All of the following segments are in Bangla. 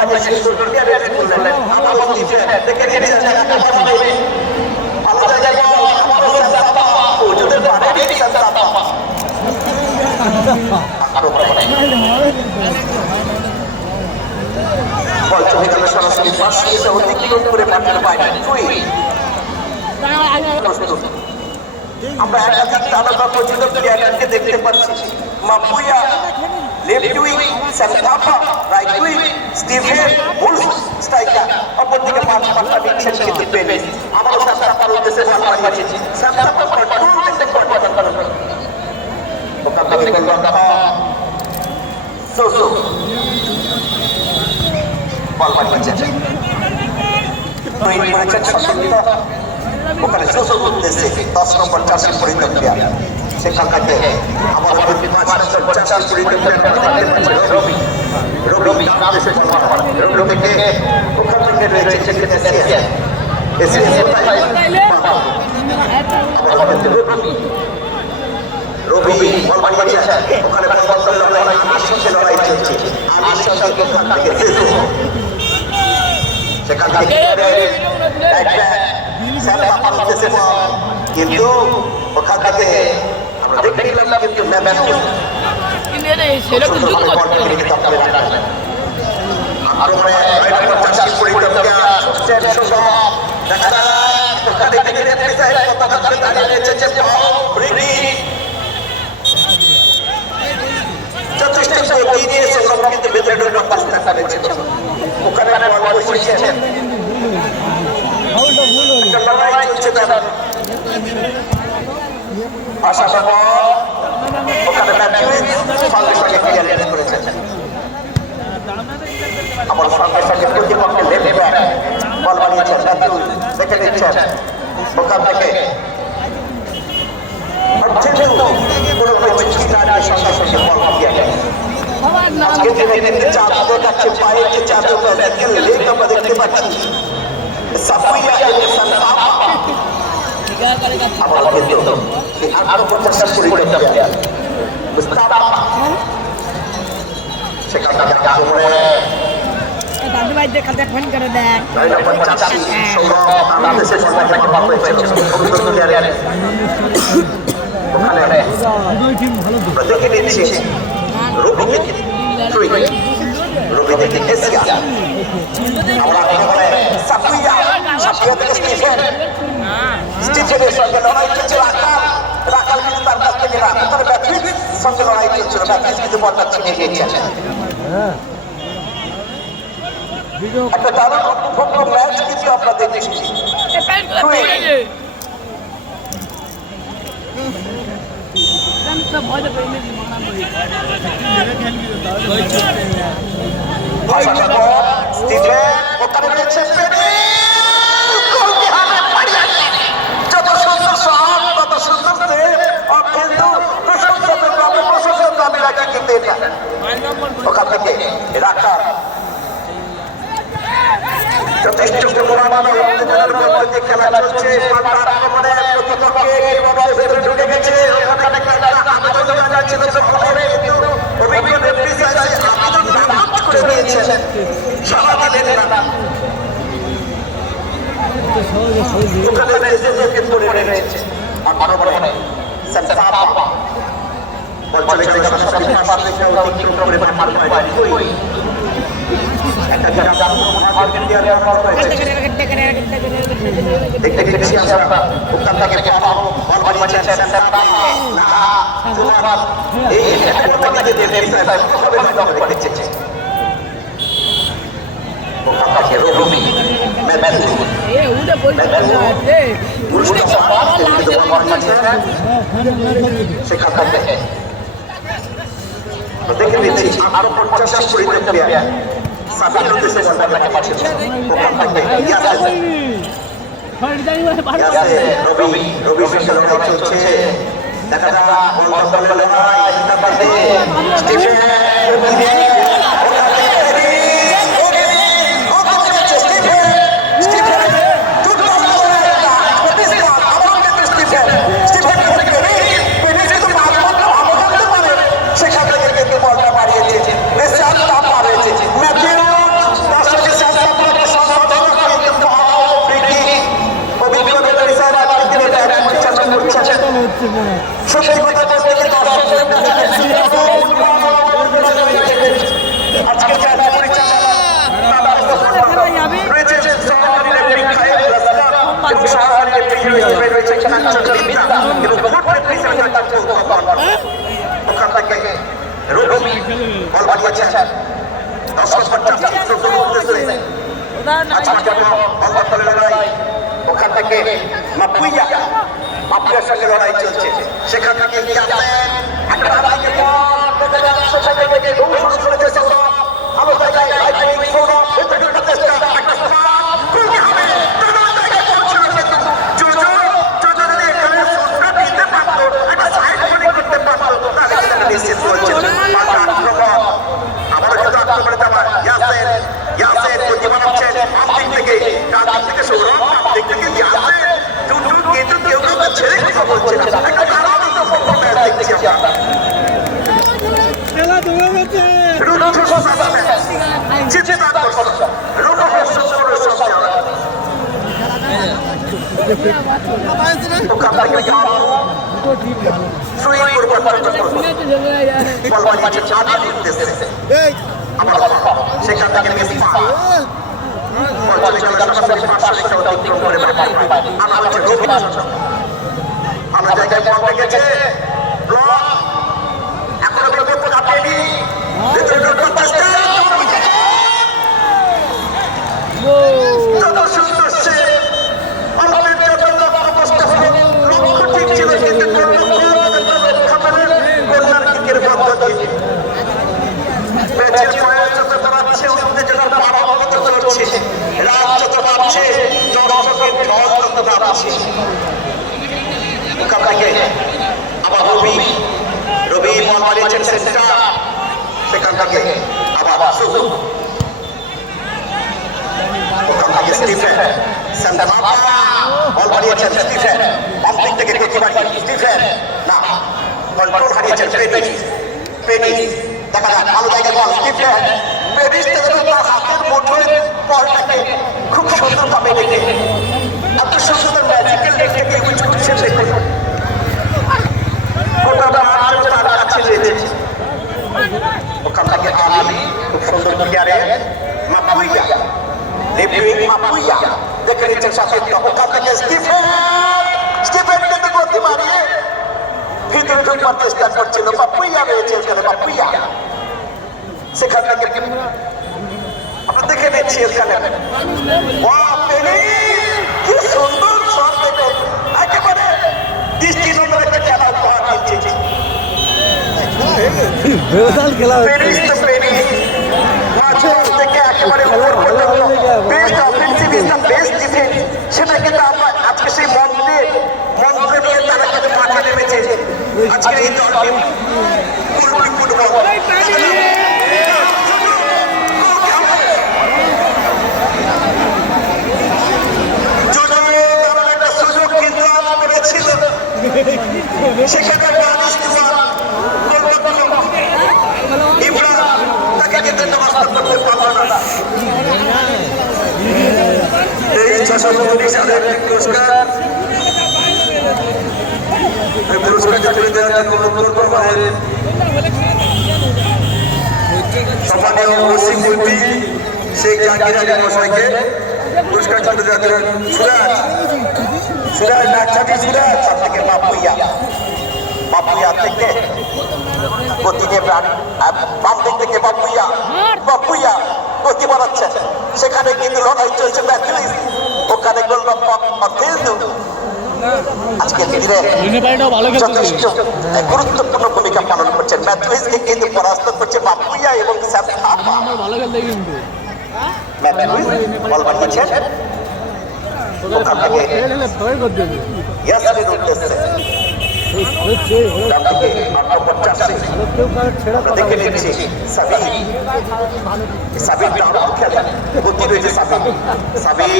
বলটা শেষ করে ক্লিয়ার করলেন আবার স্টিফেন দেখে নিয়েছেন ভালো জায়গায় বল আমারও সাবা ওদের পারে সাবা আরো প্রবণতা বল চলে গেল সরাসরি পাশে অতিক্রম করে মাঠের বাইরে তুই আমরা একাধিক তারকা পরিচিত প্লেয়ারকে দেখতে পাচ্ছি মাপুয়া লেফট উইং সান্তাপা right wing Steven Wolf striker অপরদিকে মাঠ পাল্টা নিচ্ছেন কিন্তু পেলে আমারও সান্তাপার উদ্দেশ্যে বল পাঠিয়েছে সান্তাপা কন্ট্রোল করতে করেন ওখান থেকে গোল রাখা সোসো বল পাঠিয়েছে দুই মিনিটের সশক্ত ওখানে সোসো উদ্দেশ্যে 10 নম্বর চার্জের পরিণত প্লেয়ার সেখান থেকে আমাদের 5 নম্বর চার্জ পরিণত রবি রবি নাম এসে রবিকে ওখান থেকে রয়েছে সেক্রেটারি এসএস রবি বল পাঠিয়েছে ওখানে বল লড়াই আশিসে লড়াই চলছে আশিসের সঙ্গে ওখান থেকে সেখান থেকে কিন্তু ওখান থেকে আমরা দেখে নিলাম কিন্তু যথেষ্ট কিন্তু ভেতরে ওখানে আমার সঙ্গে সঙ্গে প্রতিপক্ষে লেফট ব্যাক বল বানিয়েছেন দেখে নিচ্ছেন ওখান থেকে দেখতে পাচ্ছি আরো 50 দাদু ভাই দেখাতে ফোন করে দেখ দেখে নিচ্ছি রবি দেখে আমরা স্টিফেনের সঙ্গে লড়াই চলছে রাখাল কিন্তু তার কাছ থেকে তার ব্যাটরির সঙ্গে লড়াই চলছিল ব্যাটরিজ কিন্তু বলটা ছিনে দিয়েছেন একটা দারুণ উপভোগ্য ম্যাচ কিন্তু আমরা দেখেছি ওখান থেকে রাখা যথেষ্ট খেলা চলছে ভেতরে ঢুকে গেছে দেখে নিচ্ছি আরো 50 পরিণত প্লেয়ার সাবির উদ্দেশ্যে বলটাকে পাঠিয়েছে ওখান থেকে রবি রবি সঙ্গে লড়াই চলছে দেখা যাক বল লড়াই স্টিফেন সেখান থেকে বলটা বাড়িয়েছে সত্যি কথা বলতে কি দর্শকদের কাছে আজকে ম্যাচ পরিচালনা রয়েছে সহকারী রেফারি খায়ের রাজাকার এবং সহকারী রেফারি হিসেবে রয়েছে কাঞ্চন বিদ্যা এবং ফুট রেফারি হিসেবে তাজুল খোকন। ওখান থেকে রবি বল বাড়িয়েছেন। দর্শক চিত্র করতেছে আজকে বল লড়াই। ওখান থেকে মাপুইয়া মাপুইয়ার সঙ্গে লড়াই চলছে। সেখান থেকে কি আছেন একটা হাতে বল বেঁধে যাচ্ছে সেখান থেকে দৌড় শুরু করেছে সৌরভ। ভালো জায়গায় রাইটিং সৌরভ ভেতরে ঢোকার চেষ্টা একটা স্ট্রাইক করতে হবে। ভালো জায়গায় পৌঁছানো কিন্তু জোজো যদি এখানে শটটা দিতে পারতো একটা সাইড বলি করতে পারতো তাহলে কিন্তু নিশ্চিত বলছেন পাল্টা আক্রমণ। আবারও কিন্তু আক্রমণে যাওয়ার ইয়াসের গতি বানাচ্ছেন বাম দিক থেকে, ডান দিক থেকে সৌরভ, বাম দিক থেকে ইয়াসের। দুটো কিন্তু কেউ ছেড়ে কথা বলছে না। একটা দারুণ ফুটবল ম্যাচ দেখছি আমরা। খেলা ধরে গেছে সেখান থেকে ভালো জায়গায় বল রেখেছে। এখনো পর্যন্ত কাটেনি। আবার রবি বল মারিয়েছেন সেন্টার। সেখান থেকে আবার সুজু ওখান থেকে স্টিফেন সান্তানাপা বল মারিয়েছেন স্টিফেন। বাম দিক থেকে গতি বাড়িয়ে স্টিফেন না কন্ট্রোল হারিয়েছেন পেনিস। দেখা যাক ভালো জায়গায় বল স্টিফেন। পেনিস থেকে তার হাতের মুঠোয় বলটাকে খুব সুন্দরভাবে রেখে এত সুন্দর ম্যাজিক্যাল রেখে ইউজ করছেন দেখুন। গোটা মাঠ তার কাছে রয়েছে। ওখান থেকে আলী খুব সুন্দর ক্লিয়ারে মাপুইয়া লেফট মাপুইয়া দেখে নিচ্ছেন সাথে। ওখান থেকে স্টিফেন কিন্তু গতি মারিয়ে ভিতরে ঢোকার চেষ্টা করছিল। মাপুইয়া রয়েছে এখানে মাপুইয়া। সেখান থেকে আমরা দেখে নিচ্ছি এখানে কি সুন্দর শট দেখে একেবারে দৃষ্টিনন্দন একটা খেলা উপহার দিচ্ছে। সেটা কিন্তু আমরা আজকে সেই মন্ত্রে নিয়ে তারা কিন্তু মাঠে নেমেছে। আজকে এই দলটি ফুটবল সুযোগ কিন্তু আমরা পেরেছিল। সেখানে সম্মানীয় মুসলিম শিল্পী শেখ জাহাঙ্গীর আলী মশাইকে পুরস্কার চলে যাচ্ছেন সুরাজ নাকছাটি সুরাজ থেকে বাপুইয়া থেকে গতি নিয়ে বাম দিক থেকে বাপুইয়া গতি বাড়াচ্ছে। সেখানে কিন্তু লড়াই চলছে ম্যাথুইস। ওখানে গোলরক্ষক অর্থেলদু আজকে দিনে যথেষ্ট গুরুত্বপূর্ণ ভূমিকা পালন করছেন। ম্যাথুইসকে কিন্তু পরাস্ত করছে বাপুইয়া এবং সান্তানাপা। ম্যাথুইস বল বাড়িয়েছেন। ওখান থেকে ইয়াসিন উঠতেছে দেখে নিচ্ছি সাবির দারুণ খেলা গতি রয়েছে। সাবির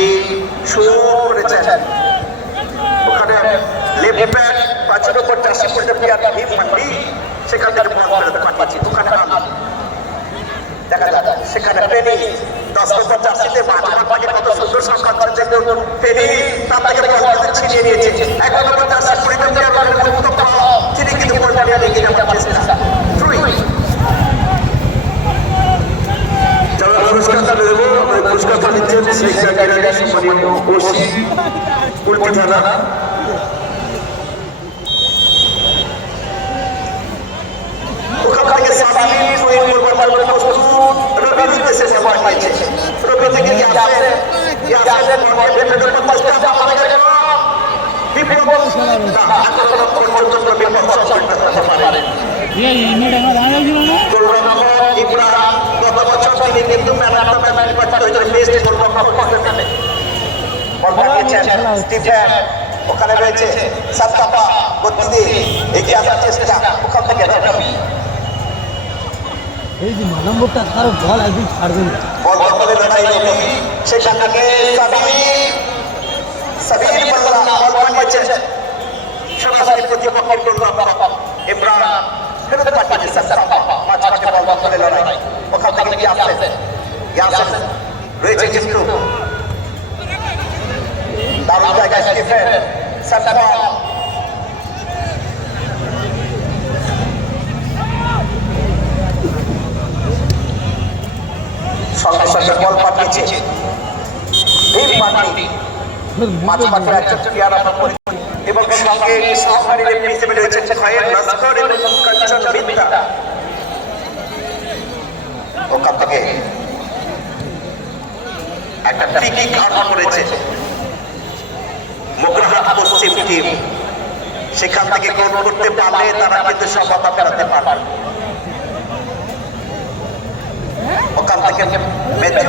শুরু করেছেন। ওখানে left back 85 player Bhim Mandi সেখান থেকে বল ফেরত পাঠিয়েছে। ওখানে দেখা যাক সেখানে পেনি 10 নম্বর জার্সিতে মাঝমাঠ পাকে কত সুন্দর সংখ্যা দেখুন পেনি তার থেকে বল ছিনিয়ে নিয়েছে 11 নম্বর জার্সি পরিবর্তন করে মুক্ত তিনি কিন্তু বলটা নিয়ে এগিয়ে যাওয়ার চেষ্টা যারা পুরস্কার তুলে দেবো পুরস্কার দিচ্ছেন শেখ জাকির আলী সম্মানীয় ওসি কুলটি থানা ওখান থেকে সাবির সুইং করবার প্রস্তুত রবির উদ্দেশ্যে সেবা পাইছে রবি থেকে কি আসে ইয়াসের মধ্যে ভেতরে প্রস্তাব আমাদের জন্য বিপ্লব না এখন পর্যন্ত বিপ্লব করতে পারে এই মিডিয়ামে দাঁড়িয়ে ছিল না দুর্গামোহন ইব্রাহিম গত বছর তিনি কিন্তু ম্যান অফ দ্য ম্যাচ নির্বাচিত হয়েছিল বেস্ট দুর্গামোহন টুর্নামেন্টে বল পাঠিয়েছেন স্টিফেন ওখানে রয়েছে সাত্তাপা গতিতে এগিয়ে আসার চেষ্টা ওখান থেকে রবি এই যে নম্বরটা কারো বল একদিন ছাড়বে না বল দখলে লড়াই রবি সেখান থেকে সাবির বাংলা বল পাঠিয়েছেন সরাসরি প্রতিপক্ষের দুর্গামোহন ইব্রাহিম ফেরত পাঠিয়েছে সাত্তাপা মাঝমাঠে বল দখলে লড়াই ওখান থেকে কি আসছে ইয়াসিন রয়েছে কিন্তু দারুণ জায়গায় স্টিফেন সাত্তাপা সঙ্গে সঙ্গে বল পাঠিয়েছে এই পার্টি মাঝমাঠে একজন প্লেয়ার আমরা করে এবং সঙ্গে সহকারী রেফারি হিসেবে রয়েছেন খয়ের লস্কর এবং কাঞ্চন বিদ্যা ওখান থেকে একটা ফ্রি কিক আউট করেছে মোগরাহাট পশ্চিম টিম সেখান থেকে গোল করতে পারলে তারা কিন্তু সফলতা ফেরাতে পারবে ওখান থেকে ম্যাথিউ